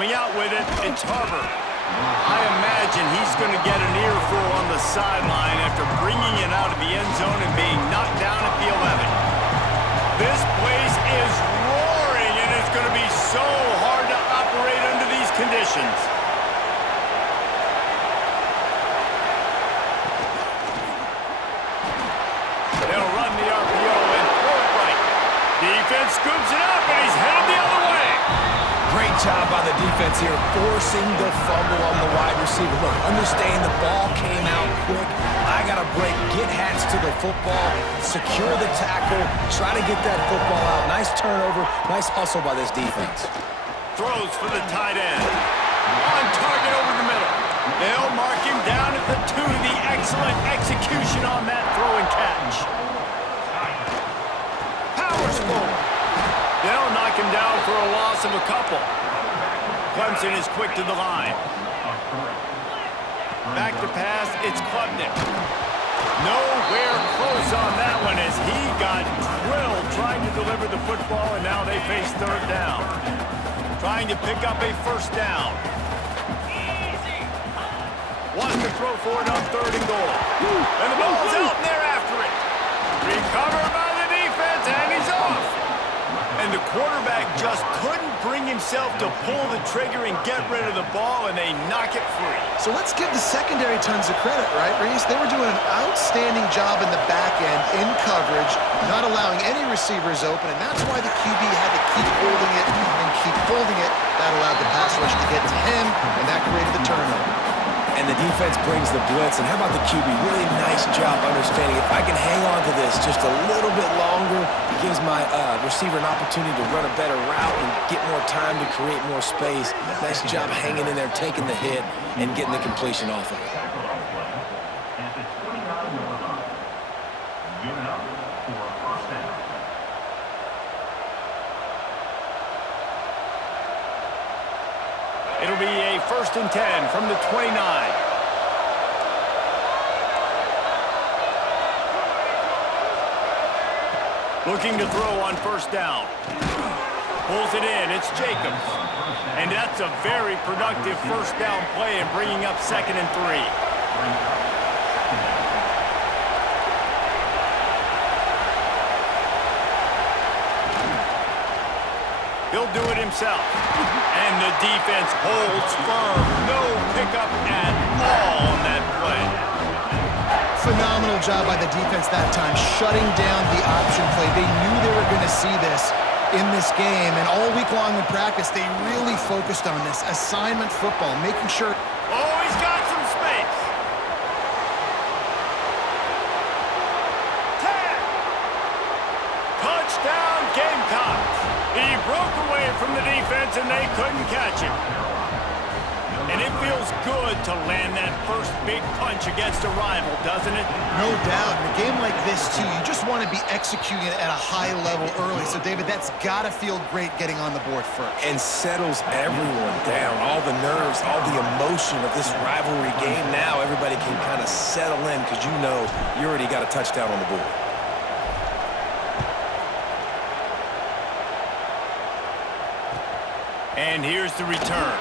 Coming out with it, it's Harbor. I imagine he's going to get an earful on the sideline after bringing it out of the end zone and being knocked down at the 11. This place is roaring, and it's going to be so hard to operate under these conditions. They'll run the RPO and throw it right. Defense scoops it up, and he's headed the other way. Great job by the defense here, forcing the fumble on the wide receiver. Look, understand the ball came out quick. I got to break, get hats to the football, secure the tackle, try to get that football out. Nice turnover, nice hustle by this defense. Throws for the tight end. On target over the middle. They'll mark him down at the 2. The excellent execution on that throw and catch. Powers forward. They'll knock him down for a loss of a couple. Clemson is quick to the line. Back to pass, it's Klubnik. Nowhere close on that one as he got drilled trying to deliver the football, and now they face third down. Trying to pick up a first down. Wants to throw for it on 3rd and goal. And the ball's out, and they're after it. Recovered by the defense, and he's off. And the quarterback just couldn't bring himself to pull the trigger and get rid of the ball, and they knock it free. So let's give the secondary tons of credit, right, Reese? They were doing an outstanding job in the back end, in coverage, not allowing any receivers open, and that's why the QB had to keep holding it and keep holding it. That allowed the pass rush to get to him, and that created the turnover. And the defense brings the blitz. And how about the QB? Really nice job understanding. If I can hang on to this just a little bit longer, it gives my receiver an opportunity to run a better route and get more time to create more space. Nice job hanging in there, taking the hit, and getting the completion off of it. It'll be a 1st and 10 from the 29. Looking to throw on 1st down. Pulls it in. It's Jacobs. And that's a very productive 1st down play and bringing up 2nd and 3. He'll do it himself. And the defense holds firm. No pickup at all on that play. Phenomenal job by the defense that time, shutting down the option play. They knew they were going to see this in this game, and all week long in practice, they really focused on this assignment football, making sure... Oh, he's got some space. 10. Touchdown, Gamecocks. He broke away from the defense, and they couldn't catch him. And it feels good to land that first big punch against a rival, doesn't it? No doubt. In a game like this, too, you just want to be executing it at a high level early. So, David, that's got to feel great getting on the board first. And settles everyone down. All the nerves, all the emotion of this rivalry game. Now everybody can kind of settle in because you know you already got a touchdown on the board. And here's the return.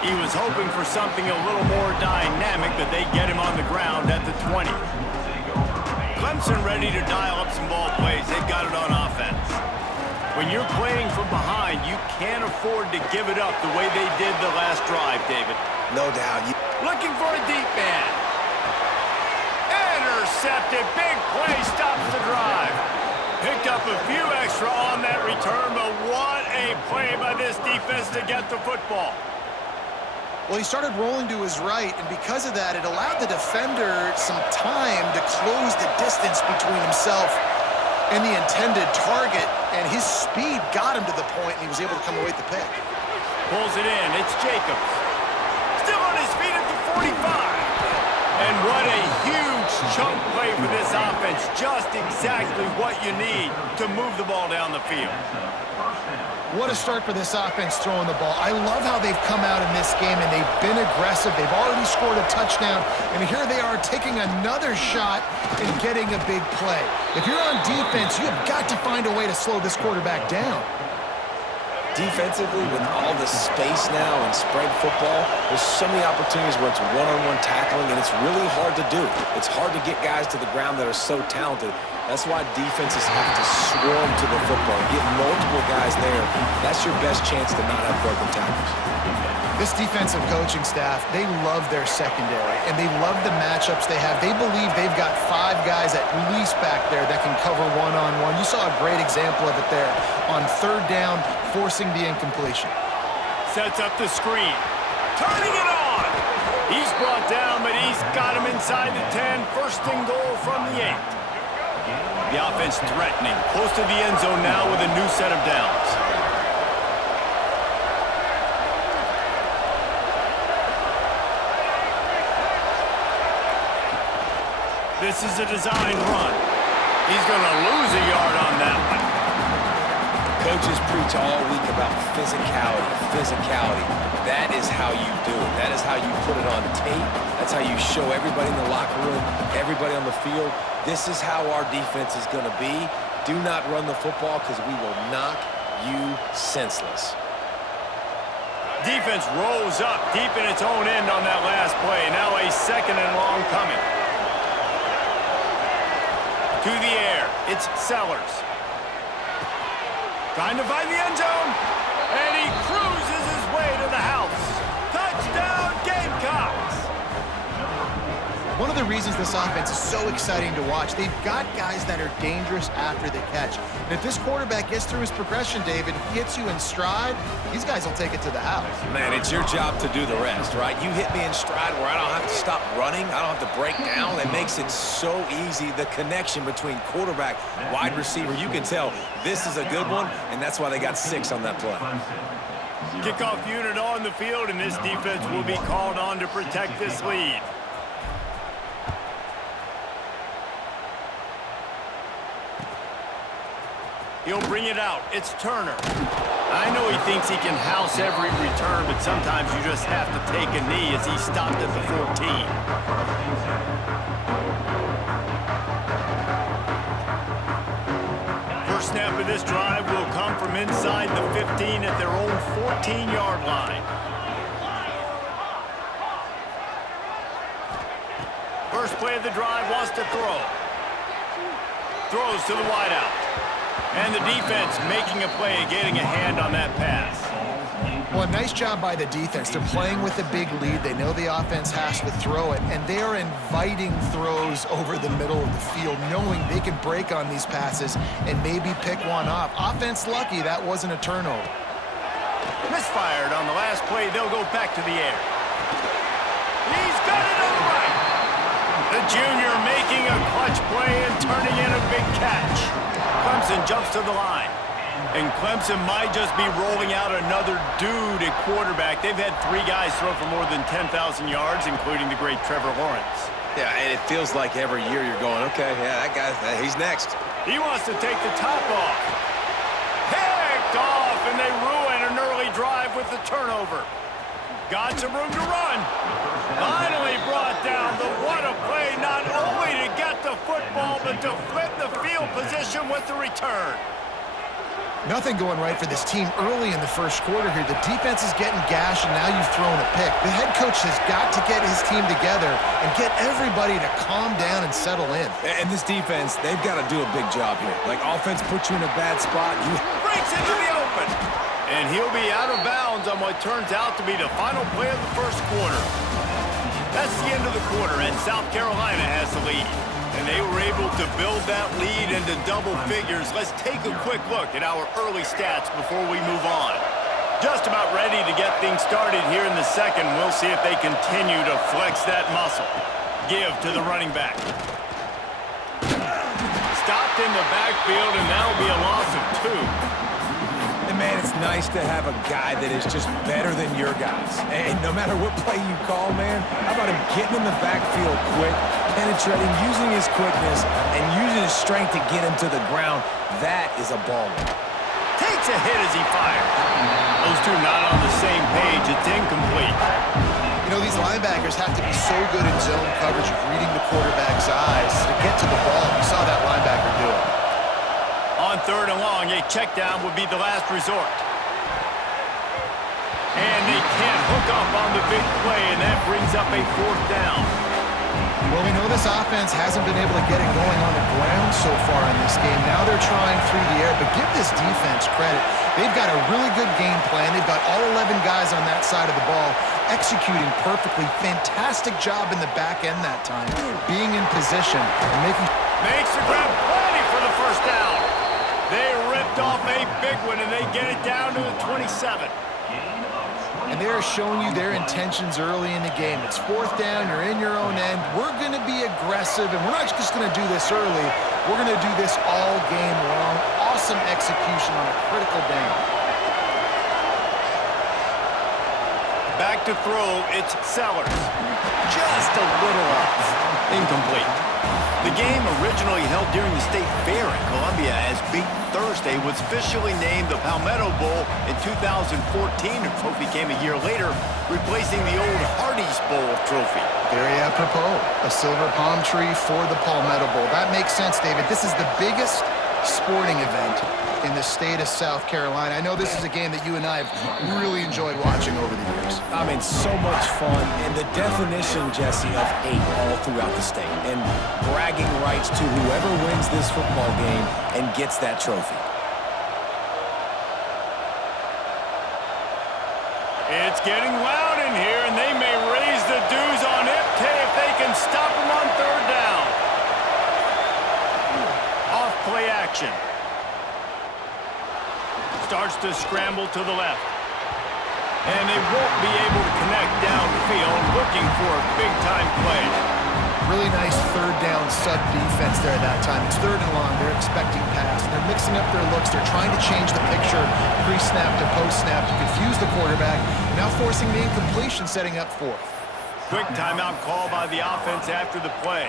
He was hoping for something a little more dynamic, but they get him on the ground at the 20. Clemson ready to dial up some ball plays. They've got it on offense. When you're playing from behind, you can't afford to give it up the way they did the last drive, David. No doubt. Looking for a deep man. Intercepted. Big play stops the drive. Picked up a few extra on that return, but what a play by this defense to get the football. Well, he started rolling to his right, and because of that, it allowed the defender some time to close the distance between himself and the intended target, and his speed got him to the point, and he was able to come away with the pick. Pulls it in. It's Jacobs. Still on his feet at the 45. And what a huge chunk play for this offense. Just exactly what you need to move the ball down the field. What a start for this offense throwing the ball. I love how they've come out in this game, and they've been aggressive. They've already scored a touchdown, and here they are taking another shot and getting a big play. If you're on defense, you've got to find a way to slow this quarterback down. Defensively, with all the space now and spread football, there's so many opportunities where it's one-on-one tackling, and it's really hard to do. It's hard to get guys to the ground that are so talented. That's why defenses have to swarm to the football, get multiple guys there. That's your best chance to not have broken tackles. This defensive coaching staff, they love their secondary, and they love the matchups they have. They believe they've got 5 guys at least back there that can cover one-on-one. You saw a great example of it there on 3rd down, forcing the incompletion. Sets up the screen. Turning it on! He's brought down, but he's got him inside the 10. First and goal from the 8. The offense threatening. Close to the end zone now with a new set of downs. This is a design run. He's going to lose a yard on that one. Coaches preach all week about physicality. That is how you do it. That is how you put it on tape. That's how you show everybody in the locker room, everybody on the field. This is how our defense is going to be. Do not run the football because we will knock you senseless. Defense rolls up deep in its own end on that last play. Now a 2nd and long coming. To the air, it's Sellers. Trying to find the end zone, and he cruises his way to the house. Touchdown, Gamecocks! One of the reasons this offense is so exciting to watch, they've got guys that are dangerous after the catch. And if this quarterback gets through his progression, David, hits you in stride, these guys will take it to the house. Man, it's your job to do the rest, right? You hit me in stride where I don't have to stop running. I don't have to break down. It makes it so easy, the connection between quarterback, wide receiver. You can tell this is a good one, and that's why they got 6 on that play. Kickoff unit on the field, and this defense will be called on to protect this lead. He'll bring it out. It's Turner. I know he thinks he can house every return, but sometimes you just have to take a knee as he stopped at the 14. First snap of this drive will come from inside the 15 at their own 14-yard line. First play of the drive wants to throw. Throws to the wideout. And the defense making a play, getting a hand on that pass. Well, a nice job by the defense. They're playing with a big lead. They know the offense has to throw it, and they are inviting throws over the middle of the field, knowing they can break on these passes and maybe pick one off. Offense lucky that wasn't a turnover. Misfired on the last play. They'll go back to the air. He's got it on the right. The junior making a clutch play and turning in a big catch. Clemson jumps to the line. And Clemson might just be rolling out another dude at quarterback. They've had 3 guys throw for more than 10,000 yards, including the great Trevor Lawrence. Yeah, and it feels like every year you're going, okay, yeah, that guy, he's next. He wants to take the top off. Picked off, and they ruin an early drive with the turnover. Got some room to run. Finally brought down. What a play, not only to get the football, but to flip the field position with the return. Nothing going right for this team early in the first quarter here. The defense is getting gashed, and now you've thrown a pick. The head coach has got to get his team together and get everybody to calm down and settle in. And this defense, they've got to do a big job here. Like, offense puts you in a bad spot. Breaks into the open. And he'll be out of bounds on what turns out to be the final play of the first quarter. That's the end of the quarter, and South Carolina has the lead. And they were able to build that lead into double figures. Let's take a quick look at our early stats before we move on. Just about ready to get things started here in the second. We'll see if they continue to flex that muscle. Give to the running back. Stopped in the backfield, and that'll be a loss of 2. And, man, it's nice to have a guy that is just better than your guys. And no matter what play you call, man, how about him getting in the backfield quick, penetrating, using his quickness, and using his strength to get him to the ground? That is a baller. Takes a hit as he fires. Those two not on the same page. It's incomplete. You know, these linebackers have to be so good in zone coverage of reading the quarterback's eyes to get to the ball. You saw that linebacker do it. On 3rd and long, a check down would be the last resort. And they can't hook up on the big play, and that brings up a 4th down. Well, we know this offense hasn't been able to get it going on the ground so far in this game. Now they're trying through the air, but give this defense credit. They've got a really good game plan. They've got all 11 guys on that side of the ball executing perfectly. Fantastic job in the back end that time, being in position and making... Makes the grab plenty for the 1st down. They ripped off a big one, and they get it down to the 27. And they're showing you their intentions early in the game. It's 4th down, you're in your own end. We're going to be aggressive, and we're not just going to do this early. We're going to do this all game long. Awesome execution on a critical down. Back to throw, it's Sellers. Just a little off. Incomplete. The game originally held during the State Fair in Columbia as Big Thursday was officially named the Palmetto Bowl in 2014. The trophy came a year later, replacing the old Hardee's Bowl trophy. Very apropos. A silver palm tree for the Palmetto Bowl. That makes sense, David. This is the biggest sporting event in the state of South Carolina. I know this is a game that you and I have really enjoyed watching over the years. I mean, so much fun, and the definition, Jesse, of hate all throughout the state, and bragging rights to whoever wins this football game and gets that trophy. It's getting loud in here, and they may raise the dues on MK if they can stop them on 3rd down. Off play action. Starts to scramble to the left. And they won't be able to connect downfield, looking for a big-time play. Really nice 3rd down sub defense there at that time. It's 3rd and long. They're expecting pass. They're mixing up their looks. They're trying to change the picture pre-snap to post-snap to confuse the quarterback. Now forcing the incompletion, setting up 4th. Quick timeout call by the offense after the play.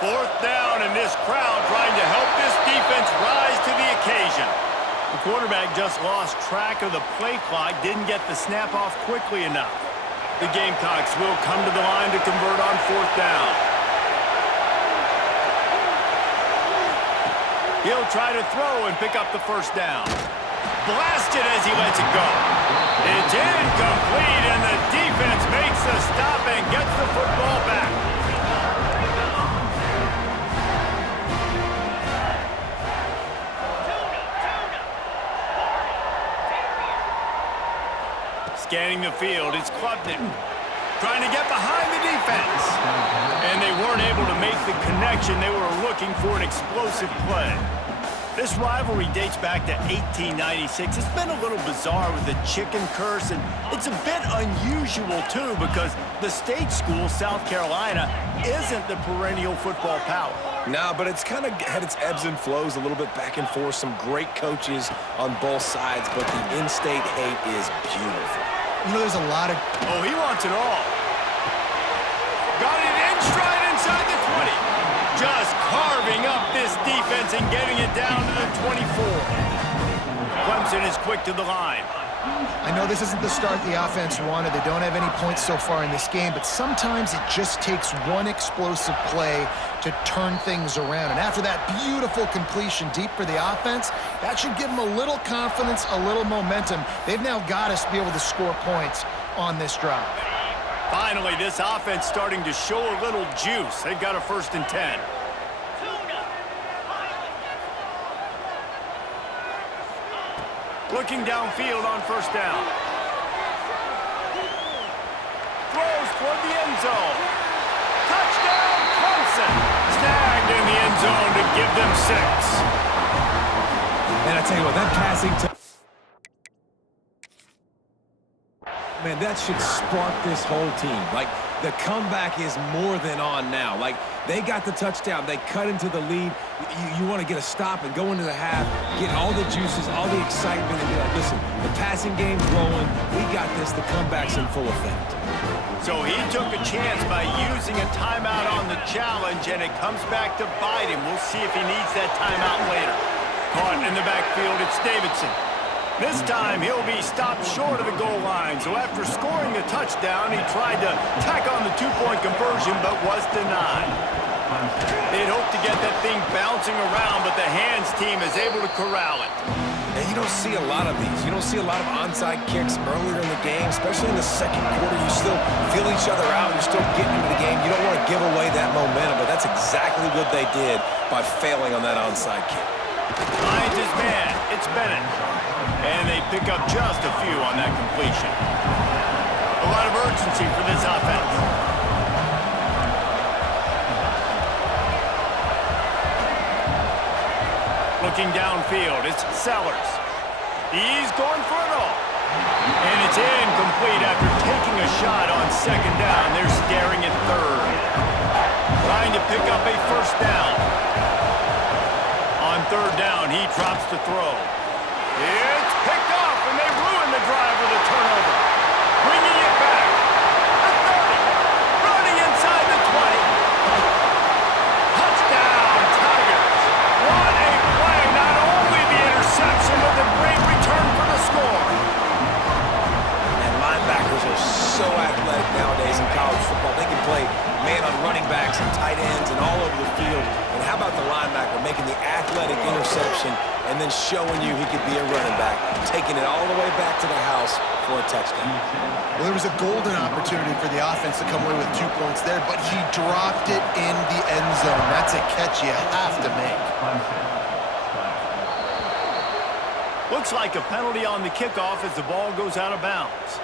Fourth down, and this crowd trying to help this defense rise to the occasion. The quarterback just lost track of the play clock, didn't get the snap off quickly enough. The Gamecocks will come to the line to convert on 4th down. He'll try to throw and pick up the 1st down. Blasted as he lets it go. It's incomplete, and the defense makes the stop and gets the football back. Scanning the field, it's Klubnik trying to get behind the defense. And they weren't able to make the connection. They were looking for an explosive play. This rivalry dates back to 1896. It's been a little bizarre with the chicken curse, and it's a bit unusual, too, because the state school, South Carolina, isn't the perennial football power. No, but it's kind of had its ebbs and flows, a little bit back and forth, some great coaches on both sides, but the in-state hate is beautiful. You know, there's a lot of... Oh, he wants it all. Got it in stride inside the 20. Just carving up this defense and getting it down to the 24. Clemson is quick to the line. I know this isn't the start the offense wanted. They don't have any points so far in this game, but sometimes it just takes one explosive play to turn things around. And after that beautiful completion deep for the offense, that should give them a little confidence, a little momentum. They've now got us to be able to score points on this drive. Finally, this offense starting to show a little juice. They've got a 1st and 10. Looking downfield on 1st down. Throws toward the end zone. Touchdown, Clemson. Snagged in the end zone to give them 6. And I tell you what, that passing... Man, that should spark this whole team. Like, the comeback is more than on now. Like, they got the touchdown. They cut into the lead. You want to get a stop and go into the half, get all the juices, all the excitement, and be like, listen, the passing game's rolling. We got this. The comeback's in full effect. So he took a chance by using a timeout on the challenge, and it comes back to bite him. We'll see if he needs that timeout later. Caught in the backfield, it's Davidson. This time, he'll be stopped short of the goal line. So after scoring the touchdown, he tried to tack on the two-point conversion, but was denied. They'd hoped to get that thing bouncing around, but the hands team is able to corral it. And you don't see a lot of these. You don't see a lot of onside kicks earlier in the game, especially in the second quarter. You still feel each other out. You're still getting into the game. You don't want to give away that momentum, but that's exactly what they did by failing on that onside kick. Finds his man. It's Bennett. And they pick up just a few on that completion. A lot of urgency for this offense. Looking downfield, it's Sellers. He's going for it all. And it's incomplete after taking a shot on second down. They're staring at third. Trying to pick up a first down. On third down, he drops to throw. It's picked off, and they ruin the drive with a turnover. Bringing it back. The 30. Running inside the 20. Touchdown, Tigers. What a play. Not only the interception, but the great return for the score. And linebackers are so athletic nowadays in college football. They can play man on running backs and tight ends and all over the field. And how about the linebacker making the athletic interception and then showing you he could be a running back, taking it all the way back to the house for a touchdown. Well, there was a golden opportunity for the offense to come away with 2 points there, but he dropped it in the end zone. That's a catch you have to make. Looks like a penalty on the kickoff as the ball goes out of bounds.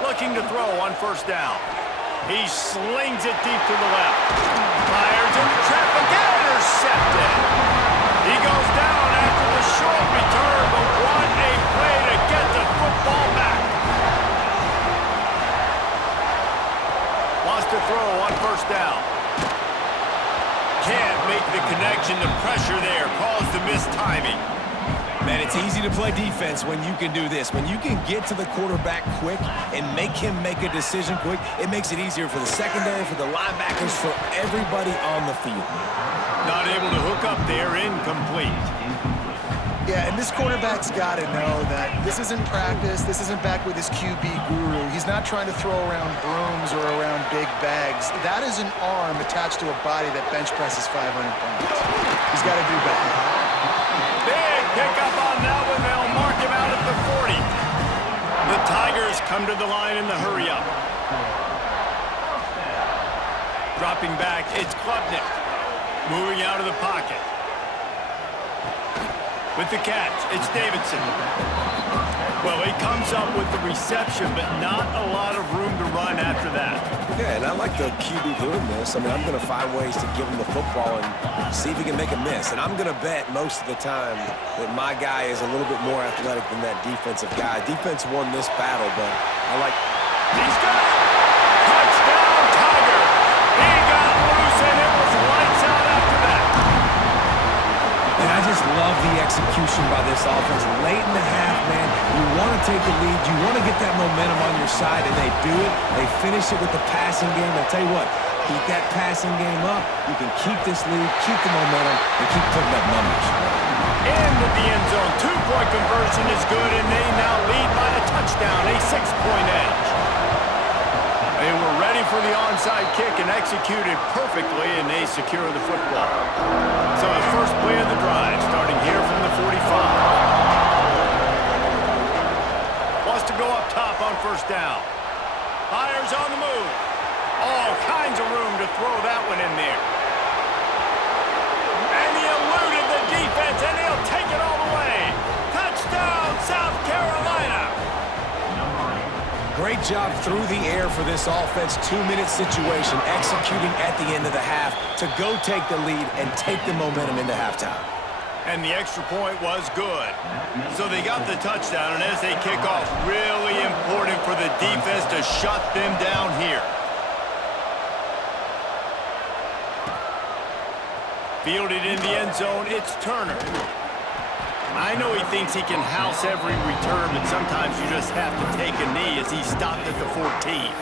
Looking to throw on first down. He slings it deep to the left. Fires into traffic. Intercepted. He goes down after the short return, but what a play to get the football back. Wants to throw on first down. Can't make the connection. The pressure there caused the missed timing. Man, it's easy to play defense when you can do this. When you can get to the quarterback quick and make him make a decision quick, it makes it easier for the secondary, for the linebackers, for everybody on the field. Not able to hook up there, incomplete. Yeah, and this quarterback's got to know that this isn't practice. This isn't back with his QB guru. He's not trying to throw around brooms or around big bags. That is an arm attached to a body that bench presses 500 pounds. He's got to do better. Big pickup on that one. They'll mark him out at the 40. The Tigers come to the line in the hurry-up. Dropping back, it's Klubnik. Moving out of the pocket. With the catch, it's Davidson. Well, he comes up with the reception, but not a lot of room to run after that. Yeah, and I like the QB doing this. I mean, I'm going to find ways to give him the football and see if he can make a miss. And I'm going to bet most of the time that my guy is a little bit more athletic than that defensive guy. Defense won this battle, but I like... He's got it! Touchdown, Tiger! He got loose, and it was lights out after that. And I just love the execution by this offense. Late in the half, man, you want to take the lead. You want to get that momentum on your side, and they do it. They finish it with the passing game. I tell you what, keep that passing game up. You can keep this lead, keep the momentum, and keep putting up numbers. Into the end zone. Two-point conversion is good, and they now lead by a touchdown, a 6-point edge. They were ready for the onside kick and executed perfectly, and they secure the football. So the first play of the drive, starting here from the 45. Wants to go up top on first down. Fires on the move. All kinds of room to throw that one in there. And he eluded the defense, and he'll take it all the way. Touchdown, South Carolina. Great job through the air for this offense. 2-minute situation, executing at the end of the half to go take the lead and take the momentum into halftime. And the extra point was good. So they got the touchdown, and as they kick off, really important for the defense to shut them down here. Fielded in the end zone, it's Turner. I know he thinks he can house every return, but sometimes you just have to take a knee as he stopped at the 14.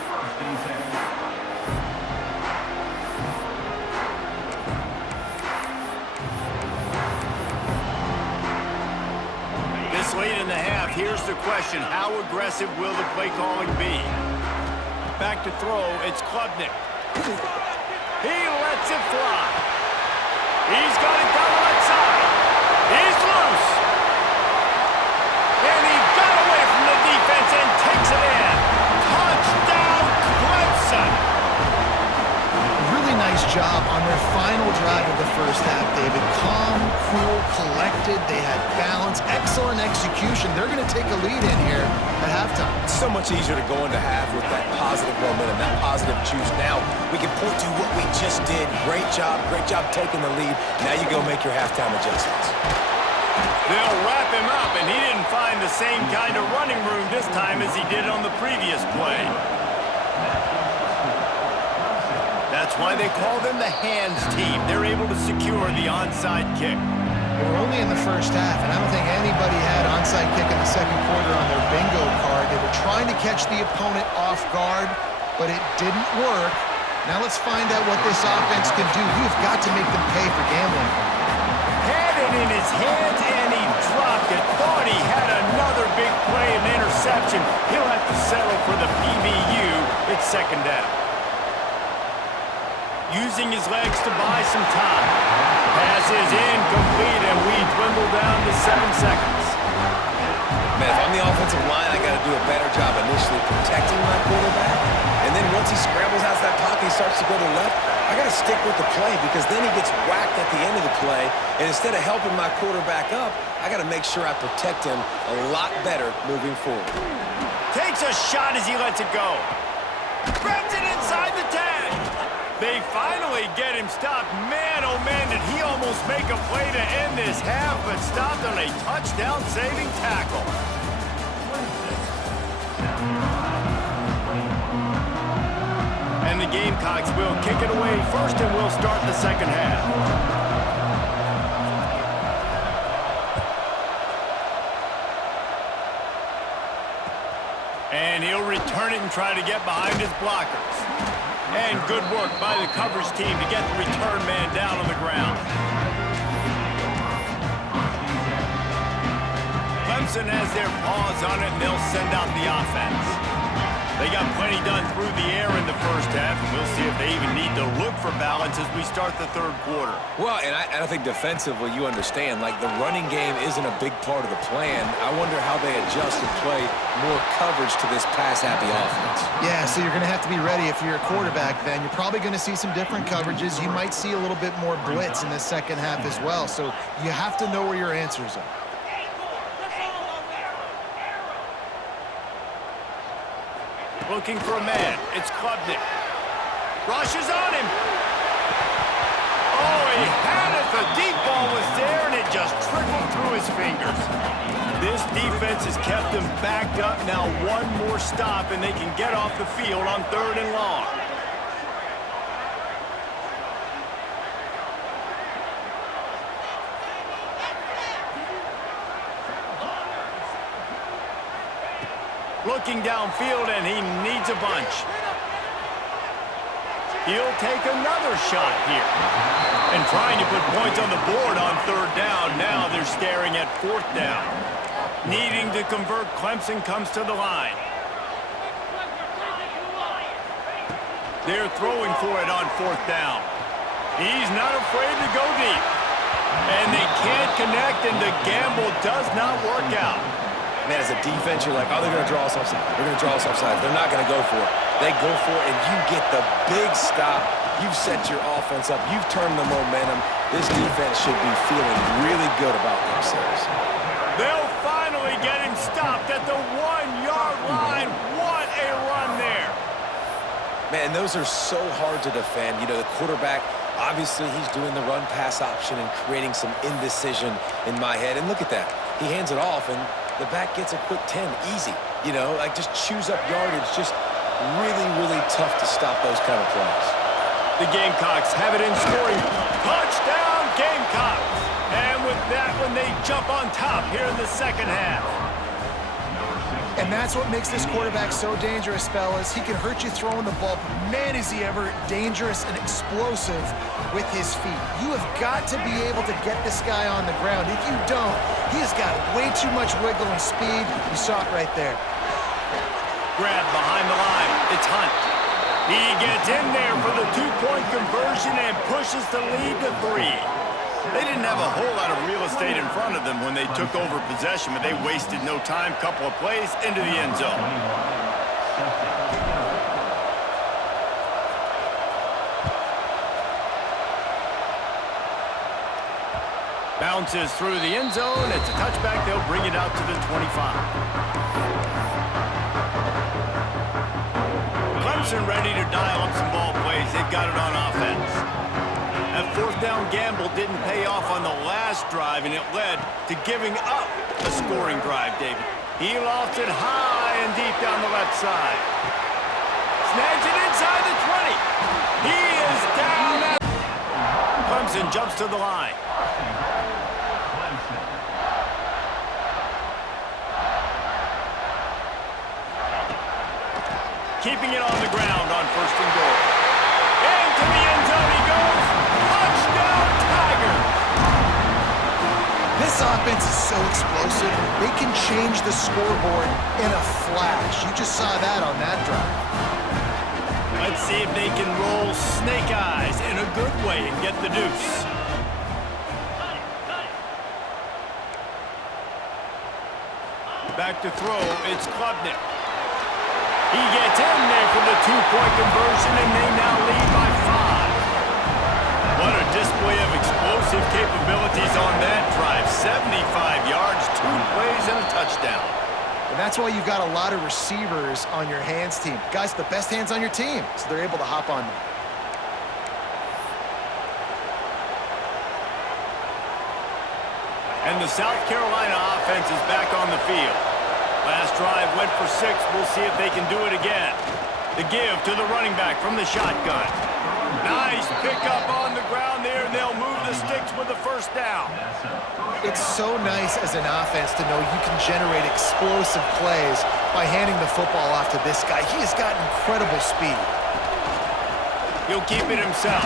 This late in the half, here's the question: how aggressive will the play calling be? Back to throw, it's Klubnik. He lets it fly. He's got it down the right side. He's loose. And he got away from the defense and takes it in. Touchdown, Clemson. Really nice job on their final drive of the first half, David. Calm, cool, collected. They had balance, excellent execution. They're going to take a lead in here at halftime. It's so much easier to go into half with that positive momentum, that positive juice. Now we can point to what we just did. Great job taking the lead. Now you go make your halftime adjustments. They'll wrap him up, and he didn't find the same kind of running room this time as he did on the previous play. That's why they call them the hands team. They're able to secure the onside kick. We're only in the first half, and I don't think anybody had onside kick in the second quarter on their bingo card. They were trying to catch the opponent off guard, but it didn't work. Now let's find out what this offense can do. You've got to make them pay for gambling. Had it in his hands, and he dropped it. Thought he had another big play and interception. He'll have to settle for the PBU. It's second down. Using his legs to buy some time. Pass is incomplete, and we dwindle down to 7 seconds. Man, if I'm the offensive line, I got to do a better job initially protecting my quarterback. And then once he scrambles out of that pocket, he starts to go to the left, I got to stick with the play because then he gets whacked at the end of the play. And instead of helping my quarterback up, I got to make sure I protect him a lot better moving forward. Takes a shot as he lets it go. Grabs it inside the 10. They finally get him stopped. Man, oh man, did he almost make a play to end this half, but stopped on a touchdown-saving tackle. And the Gamecocks will kick it away first, and we'll start the second half. And he'll return it and try to get behind his blockers. And good work by the coverage team to get the return man down on the ground. Clemson has their paws on it, and they'll send out the offense. They got plenty done through the air in the first half, and we'll see if they even need to look for balance as we start the third quarter. Well, and I think defensively, you understand, like the running game isn't a big part of the plan. I wonder how they adjust and play more coverage to this pass-happy offense. Yeah, so you're going to have to be ready if you're a quarterback then. You're probably going to see some different coverages. You might see a little bit more blitz in the second half as well. So you have to know where your answers are. Looking for a man. It's Klubnik. Rushes on him. Oh, he had it. The deep ball was there, and it just trickled through his fingers. This defense has kept them backed up. Now one more stop, and they can get off the field on 3rd and long. Looking downfield, and he needs a bunch. He'll take another shot here. And trying to put points on the board on 3rd down. Now they're staring at 4th down. Needing to convert, Clemson comes to the line. They're throwing for it on 4th down. He's not afraid to go deep. And they can't connect, and the gamble does not work out. Man, as a defense, you're like, oh, they're going to draw us offside. They're going to draw us offside. They're not going to go for it. They go for it, and you get the big stop. You've set your offense up. You've turned the momentum. This defense should be feeling really good about themselves. They'll finally get him stopped at the 1-yard line. What a run there. Man, those are so hard to defend. You know, the quarterback Obviously, he's doing the run-pass option and creating some indecision in my head. And look at that. He hands it off, and the back gets a quick 10. Easy. You know, like just chews up yardage. Just really, really tough to stop those kind of plays. The Gamecocks have it in scoring. Touchdown, Gamecocks! And with that one, they jump on top here in the second half. And that's what makes this quarterback so dangerous, fellas. He can hurt you throwing the ball, but man, is he ever dangerous and explosive with his feet. You have got to be able to get this guy on the ground. If you don't, he has got way too much wiggle and speed. You saw it right there. Grab behind the line. It's Hunt. He gets in there for the two-point conversion and pushes the lead to 3. They didn't have a whole lot of real estate in front of them when they took over possession, but they wasted no time. Couple of plays into the end zone. Bounces through the end zone. It's a touchback. They'll bring it out to the 25. Clemson ready to dial up some ball plays. They've got it on offense. That fourth down gamble didn't pay off on the last drive, and it led to giving up a scoring drive, David. He lost it high and deep down the left side. Snags it inside the 20. He is down. Clemson jumps to the line. Keeping it on the ground on first and goal. Into the end zone he goes. Touchdown, Tigers! This offense is so explosive, they can change the scoreboard in a flash. You just saw that on that drive. Let's see if they can roll snake eyes in a good way and get the deuce. Back to throw, it's Klubnik. He gets in there for the two-point conversion, and they now lead by 5. What a display of explosive capabilities on that drive. 75 yards, 2 plays, and a touchdown. And that's why you've got a lot of receivers on your hands team. Guys, the best hands on your team, so they're able to hop on them. And the South Carolina offense is back on the field. Last drive went for 6. We'll see if they can do it again. The give to the running back from the shotgun. Nice pickup on the ground there, and they'll move the sticks with the first down. It's so nice as an offense to know you can generate explosive plays by handing the football off to this guy. He has got incredible speed. He'll keep it himself.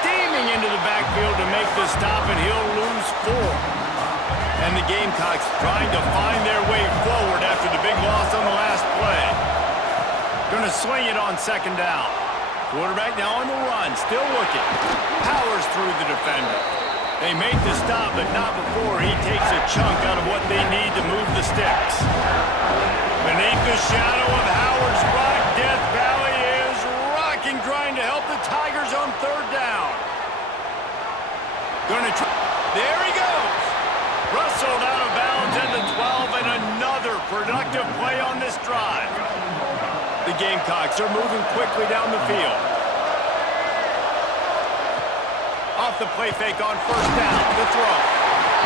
Steaming into the backfield to make the stop, and he'll lose 4. And the Gamecocks trying to find their way forward after the big loss on the last play. Gonna swing it on second down. Quarterback now on the run, still looking. Powers through the defender. They make the stop, but not before he takes a chunk out of what they need to move the sticks. Beneath the shadow of Howard's Rock, Death Valley is rocking, trying to help the Tigers on third down. Gonna try. There he goes. Rustled out of bounds at the 12, and another productive play on this drive. The Gamecocks are moving quickly down the field. Off the play fake on first down, the throw.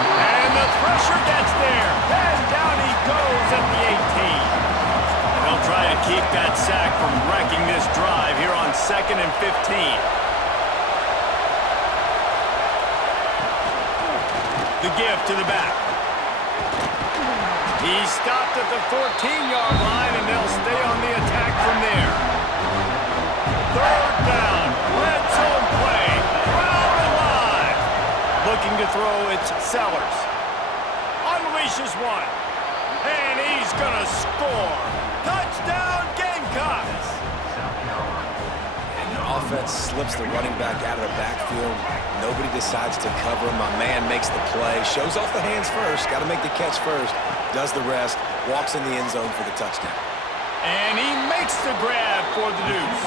And the pressure gets there, and down he goes at the 18. They'll try to keep that sack from wrecking this drive here on 2nd and 15. The give to the back. He's stopped at the 14-yard line, and they'll stay on the attack from there. Third down, red zone play, crowd alive. Looking to throw, it's Sellers. Unleashes one, and he's gonna score. Touchdown, Gamecocks! And their offense slips the running back out of the backfield. Nobody decides to cover him. My man makes the play, shows off the hands first, got to make the catch first, does the rest, walks in the end zone for the touchdown. And he makes the grab for the deuce.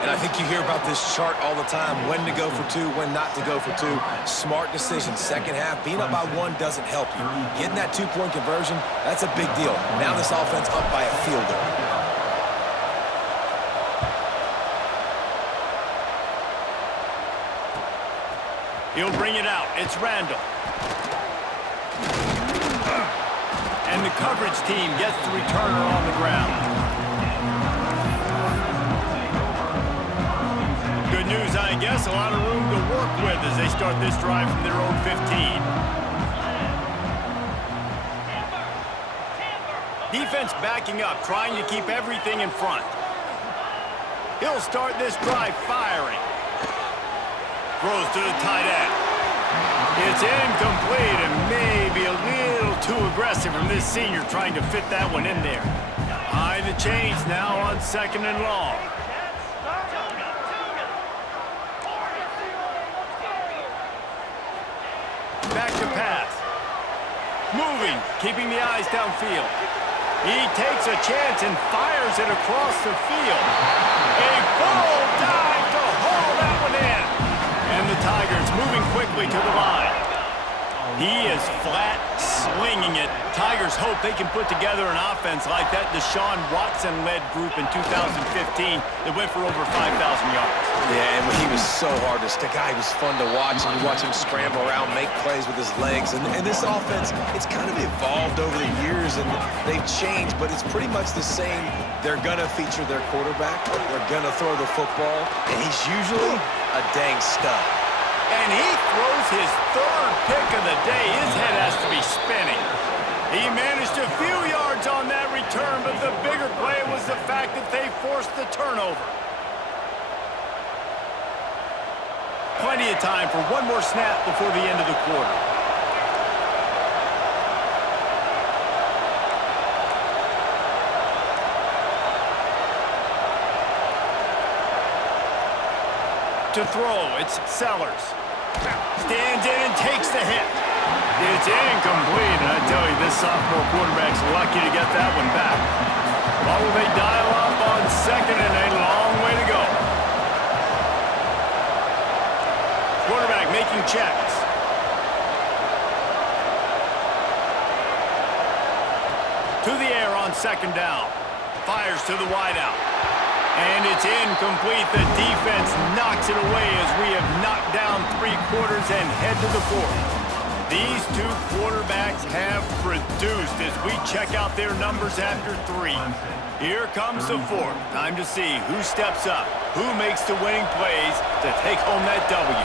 And I think you hear about this chart all the time, when to go for 2, when not to go for 2. Smart decision. Second half, being up by 1 doesn't help you. Getting that 2-point conversion, that's a big deal. Now this offense up by a field goal. He'll bring it out. It's Randall. And the coverage team gets the returner on the ground. Good news, I guess. A lot of room to work with as they start this drive from their own 15. Defense backing up, trying to keep everything in front. He'll start this drive firing. Throws to the tight end. It's incomplete and maybe a little too aggressive from this senior trying to fit that one in there. High the chains now on 2nd and long. Back to pass. Moving, keeping the eyes downfield. He takes a chance and fires it across the field. A full dive to haul that one in. And the Tigers moving quickly to the line. He is flat slinging it. Tigers hope they can put together an offense like that Deshaun Watson-led group in 2015 that went for over 5,000 yards. Yeah, and he was so hard to stick. He was fun to watch, and you watch him scramble around, make plays with his legs. And this offense, it's kind of evolved over the years, and they've changed, but it's pretty much the same. They're going to feature their quarterback. They're going to throw the football, and he's usually a dang stud. And he throws his 3rd pick of the day. His head has to be spinning. He managed a few yards on that return, but the bigger play was the fact that they forced the turnover. Plenty of time for one more snap before the end of the quarter. To throw, it's Sellers. Stands in and takes the hit. It's incomplete, and I tell you, this sophomore quarterback's lucky to get that one back. What will they dial up on 2nd and a long way to go? Quarterback making checks. To the air on 2nd down. Fires to the wideout. And it's incomplete. The defense knocks it away as we have knocked down 3 quarters and head to the 4th. These 2 quarterbacks have produced as we check out their numbers after 3. Here comes the 4th. Time to see who steps up, who makes the winning plays to take home that W.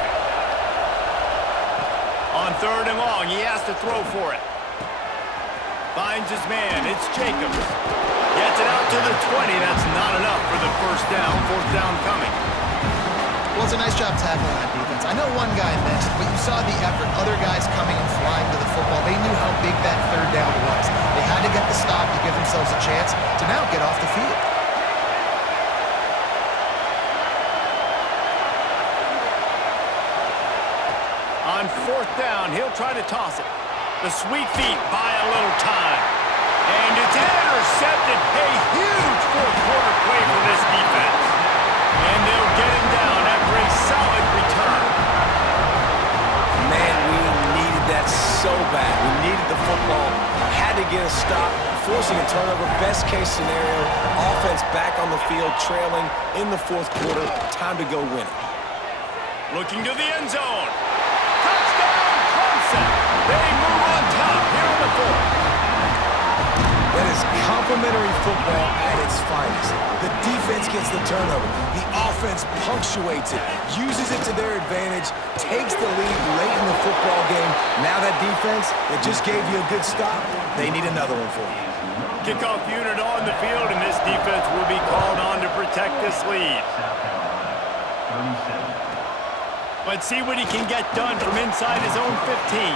On 3rd and long, he has to throw for it. Finds his man. It's Jacobs. Gets it out to the 20. That's not enough for the 1st down. 4th down coming. Well, it's a nice job tackling that defense. I know one guy missed, but you saw the effort. Other guys coming and flying to the football. They knew how big that 3rd down was. They had to get the stop to give themselves a chance to now get off the field. On 4th down, he'll try to toss it. The sweet feet buy a little time. And it's intercepted. A huge 4th quarter play for this defense. And they'll get him down after a solid return. Man, we needed that so bad. We needed the football. Had to get a stop, forcing a turnover. Best case scenario, offense back on the field, trailing in the 4th quarter. Time to go win it. Looking to the end zone. Touchdown, Clemson. They move on top here in the 4th. That is complimentary football at its finest. The defense gets the turnover. The offense punctuates it, uses it to their advantage, takes the lead late in the football game. Now that defense that just gave you a good stop, they need another one for you. Kickoff unit on the field, and this defense will be called on to protect this lead. Let's see what he can get done from inside his own 15.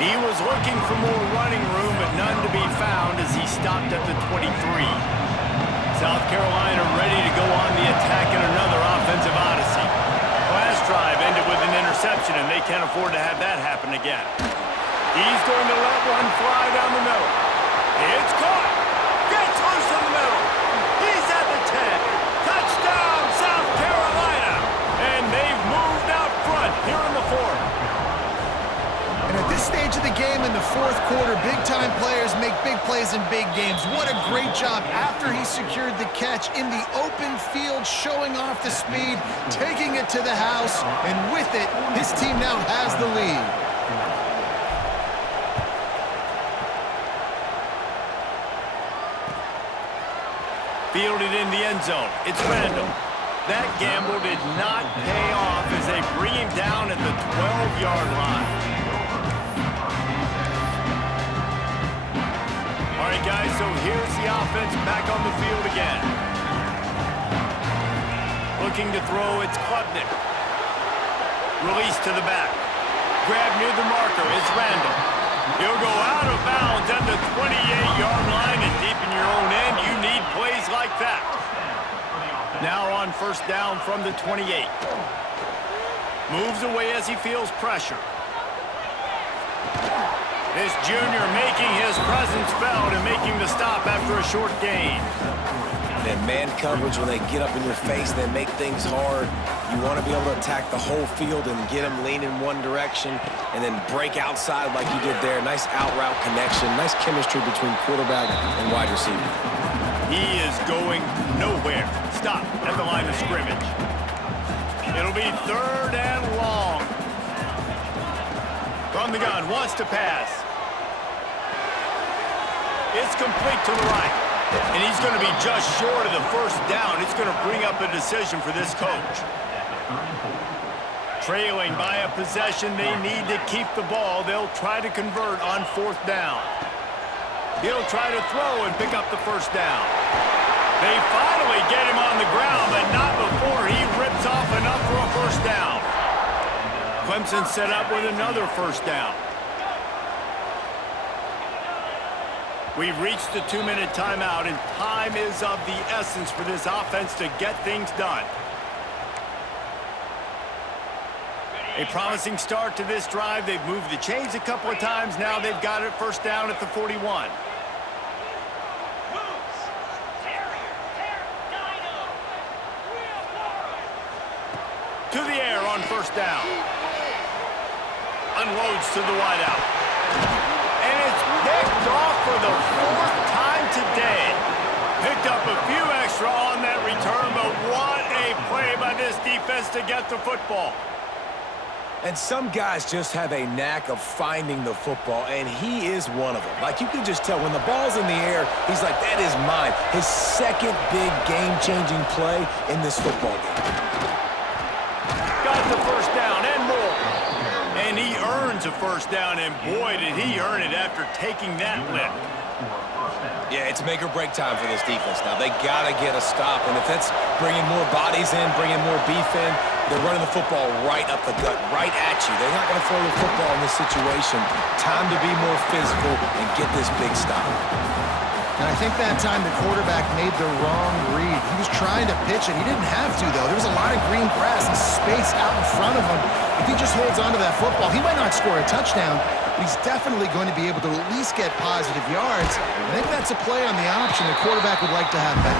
He was looking for more running room, but none to be found as he stopped at the 23. South Carolina ready to go on the attack in another offensive odyssey. Last drive ended with an interception, and they can't afford to have that happen again. He's going to let one fly down the middle. It's caught. Gets loose in the middle. He's at the 10. Touchdown, South Carolina. And they've moved out front here in the 4th. And at this stage of the game, game in the fourth quarter. Big-time players make big plays in big games. What a great job after he secured the catch in the open field, showing off the speed, taking it to the house, and with it, his team now has the lead. Fielded in the end zone. It's Randall. That gamble did not pay off as they bring him down at the 12-yard line. All right, guys, so here's the offense back on the field again. Looking to throw, it's Klubnik. Release to the back. Grab near the marker, it's Randall. He'll go out of bounds at the 28-yard line, and deep in your own end, you need plays like that. Now on first down from the 28. Moves away as he feels pressure. This junior making his presence felt and making the stop after a short gain. And man coverage, when they get up in your face, they make things hard. You want to be able to attack the whole field and get them lean in one direction and then break outside like you did there. Nice out route connection, nice chemistry between quarterback and wide receiver. He is going nowhere. Stop at the line of scrimmage. It'll be third and long. From the gun, wants to pass. It's complete to the right. And he's going to be just short of the first down. It's going to bring up a decision for this coach. Trailing by a possession, they need to keep the ball. They'll try to convert on fourth down. He'll try to throw and pick up the first down. They finally get him on the ground, but not before he rips off enough for a first down. Clemson set up with another first down. We've reached the 2-minute timeout, and time is of the essence for this offense to get things done. A promising start to this drive. They've moved the chains a couple of times. Now they've got it first down at the 41. To the air on first down. Unloads to the wideout. And it's picked off for the fourth time today. Picked up a few extra on that return, but what a play by this defense to get the football. And some guys just have a knack of finding the football, and he is one of them. Like, you can just tell when the ball's in the air, he's like, that is mine. His second big game-changing play in this football game. Got the first down and more. And he earns a first down, and boy, did he earn it after taking that lift. Yeah, it's make or break time for this defense now. They got to get a stop, and if that's bringing more bodies in, bringing more beef in, they're running the football right up the gut, right at you. They're not going to throw the football in this situation. Time to be more physical and get this big stop. And I think that time the quarterback made the wrong read. He was trying to pitch it. He didn't have to, though. There was a lot of green grass and space out in front of him. If he just holds onto that football, he might not score a touchdown, but he's definitely going to be able to at least get positive yards. I think that's a play on the option the quarterback would like to have back.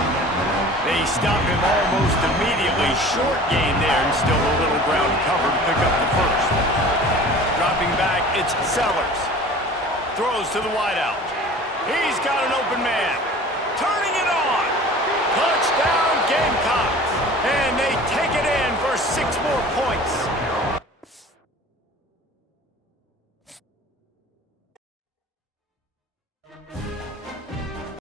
They stop him almost immediately. Short gain there, and still a little ground cover to pick up the first. Dropping back, it's Sellers. Throws to the wideout. He's got an open man. Turning it on. Touchdown Gamecocks. And they take